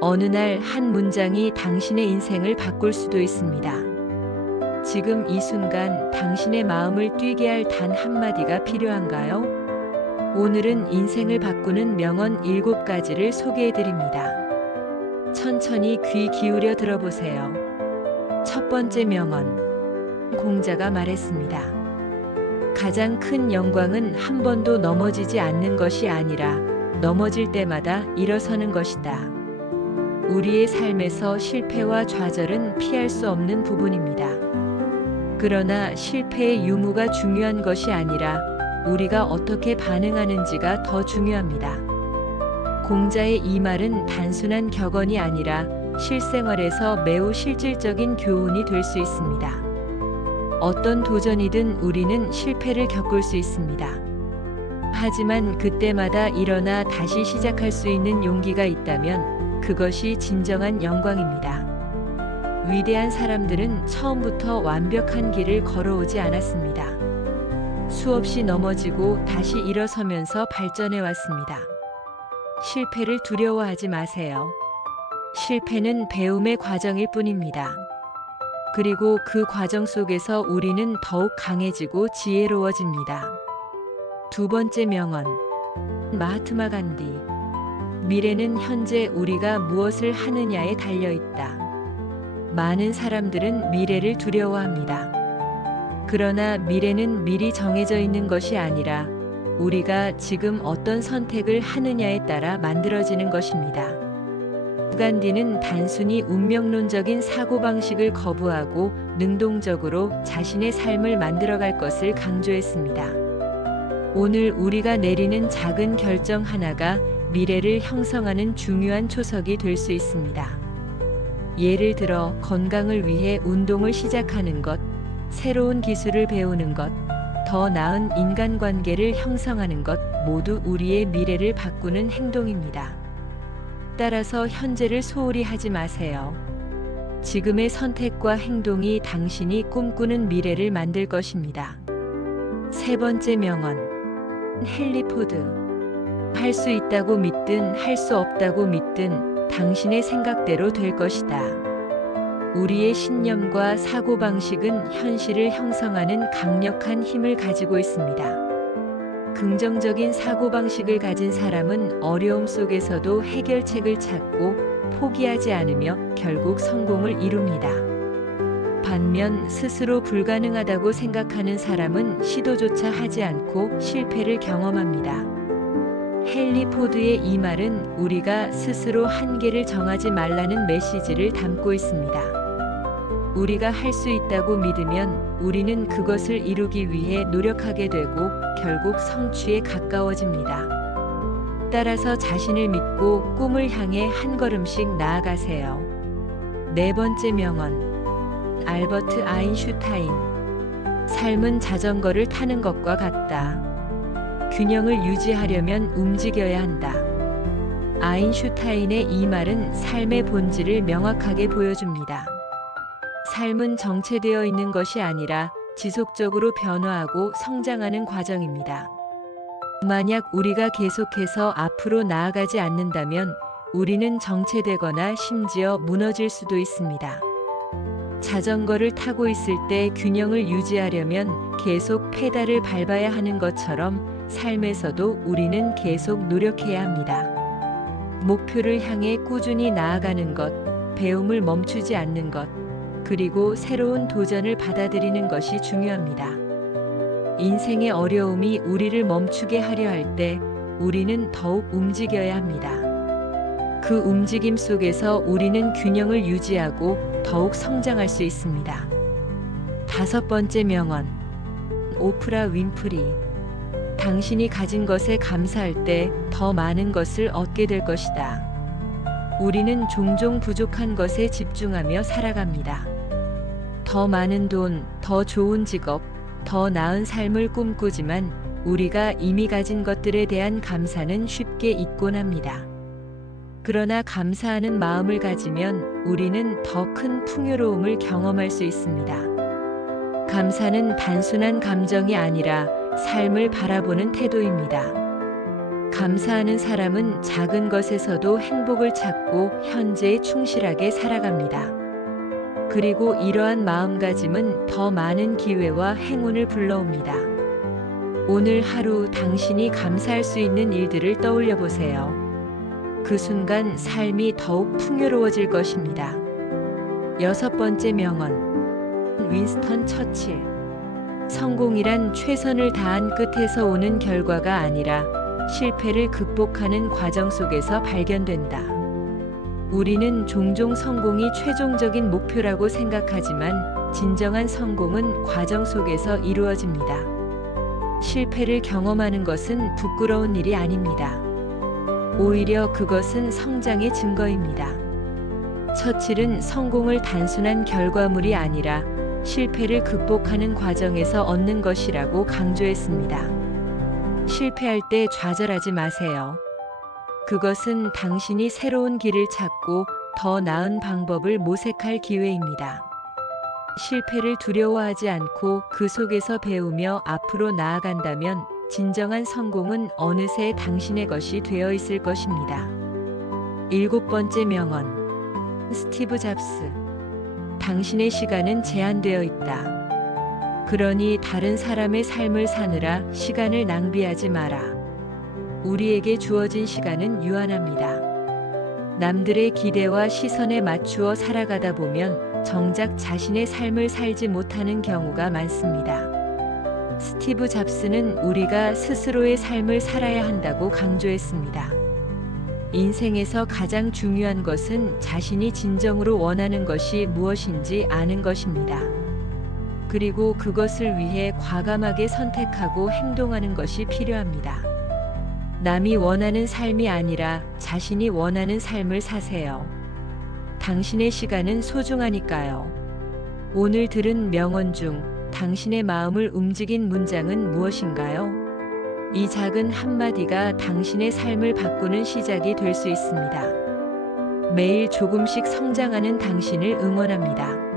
어느 날 한 문장이 당신의 인생을 바꿀 수도 있습니다. 지금 이 순간 당신의 마음을 뛰게 할 단 한마디가 필요한가요? 오늘은 인생을 바꾸는 명언 7가지를 소개해 드립니다. 천천히 귀 기울여 들어보세요. 첫 번째 명언. 공자가 말했습니다. 가장 큰 영광은 한 번도 넘어지지 않는 것이 아니라 넘어질 때마다 일어서는 것이다. 우리의 삶에서 실패와 좌절은 피할 수 없는 부분입니다. 그러나 실패의 유무가 중요한 것이 아니라 우리가 어떻게 반응하는지가 더 중요합니다. 공자의 이 말은 단순한 격언이 아니라 실생활에서 매우 실질적인 교훈이 될 수 있습니다. 어떤 도전이든 우리는 실패를 겪을 수 있습니다. 하지만 그때마다 일어나 다시 시작할 수 있는 용기가 있다면 그것이 진정한 영광입니다. 위대한 사람들은 처음부터 완벽한 길을 걸어오지 않았습니다. 수없이 넘어지고 다시 일어서면서 발전해 왔습니다. 실패를 두려워하지 마세요. 실패는 배움의 과정일 뿐입니다. 그리고 그 과정 속에서 우리는 더욱 강해지고 지혜로워집니다. 두 번째 명언. 마하트마 간디. 미래는 현재 우리가 무엇을 하느냐에 달려 있다. 많은 사람들은 미래를 두려워합니다. 그러나 미래는 미리 정해져 있는 것이 아니라 우리가 지금 어떤 선택을 하느냐에 따라 만들어지는 것입니다. 간디는 단순히 운명론적인 사고방식을 거부하고 능동적으로 자신의 삶을 만들어갈 것을 강조했습니다. 오늘 우리가 내리는 작은 결정 하나가 미래를 형성하는 중요한 초석이 될 수 있습니다. 예를 들어 건강을 위해 운동을 시작하는 것, 새로운 기술을 배우는 것, 더 나은 인간관계를 형성하는 것 모두 우리의 미래를 바꾸는 행동입니다. 따라서 현재를 소홀히 하지 마세요. 지금의 선택과 행동이 당신이 꿈꾸는 미래를 만들 것입니다. 세 번째 명언. 헨리 포드. 할 수 있다고 믿든 할 수 없다고 믿든 당신의 생각대로 될 것이다. 우리의 신념과 사고방식은 현실을 형성하는 강력한 힘을 가지고 있습니다. 긍정적인 사고방식을 가진 사람은 어려움 속에서도 해결책을 찾고 포기하지 않으며 결국 성공을 이룹니다. 반면 스스로 불가능하다고 생각하는 사람은 시도조차 하지 않고 실패를 경험합니다. 헨리 포드의 이 말은 우리가 스스로 한계를 정하지 말라는 메시지를 담고 있습니다. 우리가 할 수 있다고 믿으면 우리는 그것을 이루기 위해 노력하게 되고 결국 성취에 가까워집니다. 따라서 자신을 믿고 꿈을 향해 한 걸음씩 나아가세요. 네 번째 명언. 알버트 아인슈타인. 삶은 자전거를 타는 것과 같다. 균형을 유지하려면 움직여야 한다. 아인슈타인의 이 말은 삶의 본질을 명확하게 보여줍니다. 삶은 정체되어 있는 것이 아니라 지속적으로 변화하고 성장하는 과정입니다. 만약 우리가 계속해서 앞으로 나아가지 않는다면 우리는 정체되거나 심지어 무너질 수도 있습니다. 자전거를 타고 있을 때 균형을 유지하려면 계속 페달을 밟아야 하는 것처럼 삶에서도 우리는 계속 노력해야 합니다. 목표를 향해 꾸준히 나아가는 것, 배움을 멈추지 않는 것, 그리고 새로운 도전을 받아들이는 것이 중요합니다. 인생의 어려움이 우리를 멈추게 하려 할 때 우리는 더욱 움직여야 합니다. 그 움직임 속에서 우리는 균형을 유지하고 더욱 성장할 수 있습니다. 다섯 번째 명언. 오프라 윈프리. 당신이 가진 것에 감사할 때 더 많은 것을 얻게 될 것이다. 우리는 종종 부족한 것에 집중하며 살아갑니다. 더 많은 돈, 더 좋은 직업, 더 나은 삶을 꿈꾸지만 우리가 이미 가진 것들에 대한 감사는 쉽게 잊곤 합니다. 그러나 감사하는 마음을 가지면 우리는 더 큰 풍요로움을 경험할 수 있습니다. 감사는 단순한 감정이 아니라 삶을 바라보는 태도입니다. 감사하는 사람은 작은 것에서도 행복을 찾고 현재에 충실하게 살아갑니다. 그리고 이러한 마음가짐은 더 많은 기회와 행운을 불러옵니다. 오늘 하루 당신이 감사할 수 있는 일들을 떠올려 보세요. 그 순간 삶이 더욱 풍요로워질 것입니다. 6번째 명언. 윈스턴 처칠. 성공이란 최선을 다한 끝에서 오는 결과가 아니라 실패를 극복하는 과정 속에서 발견된다. 우리는 종종 성공이 최종적인 목표라고 생각하지만 진정한 성공은 과정 속에서 이루어집니다. 실패를 경험하는 것은 부끄러운 일이 아닙니다. 오히려 그것은 성장의 증거입니다. 처칠은 성공을 단순한 결과물이 아니라 실패를 극복하는 과정에서 얻는 것이라고 강조했습니다. 실패할 때 좌절하지 마세요. 그것은 당신이 새로운 길을 찾고 더 나은 방법을 모색할 기회입니다. 실패를 두려워하지 않고 그 속에서 배우며 앞으로 나아간다면 진정한 성공은 어느새 당신의 것이 되어 있을 것입니다. 7번째 명언. 스티브 잡스. 당신의 시간은 제한되어 있다. 그러니 다른 사람의 삶을 사느라 시간을 낭비하지 마라. 우리에게 주어진 시간은 유한합니다. 남들의 기대와 시선에 맞추어 살아가다 보면 정작 자신의 삶을 살지 못하는 경우가 많습니다. 스티브 잡스는 우리가 스스로의 삶을 살아야 한다고 강조했습니다. 인생에서 가장 중요한 것은 자신이 진정으로 원하는 것이 무엇인지 아는 것입니다. 그리고 그것을 위해 과감하게 선택하고 행동하는 것이 필요합니다. 남이 원하는 삶이 아니라 자신이 원하는 삶을 사세요. 당신의 시간은 소중하니까요. 오늘 들은 명언 중 당신의 마음을 움직인 문장은 무엇인가요? 이 작은 한마디가 당신의 삶을 바꾸는 시작이 될 수 있습니다. 매일 조금씩 성장하는 당신을 응원합니다.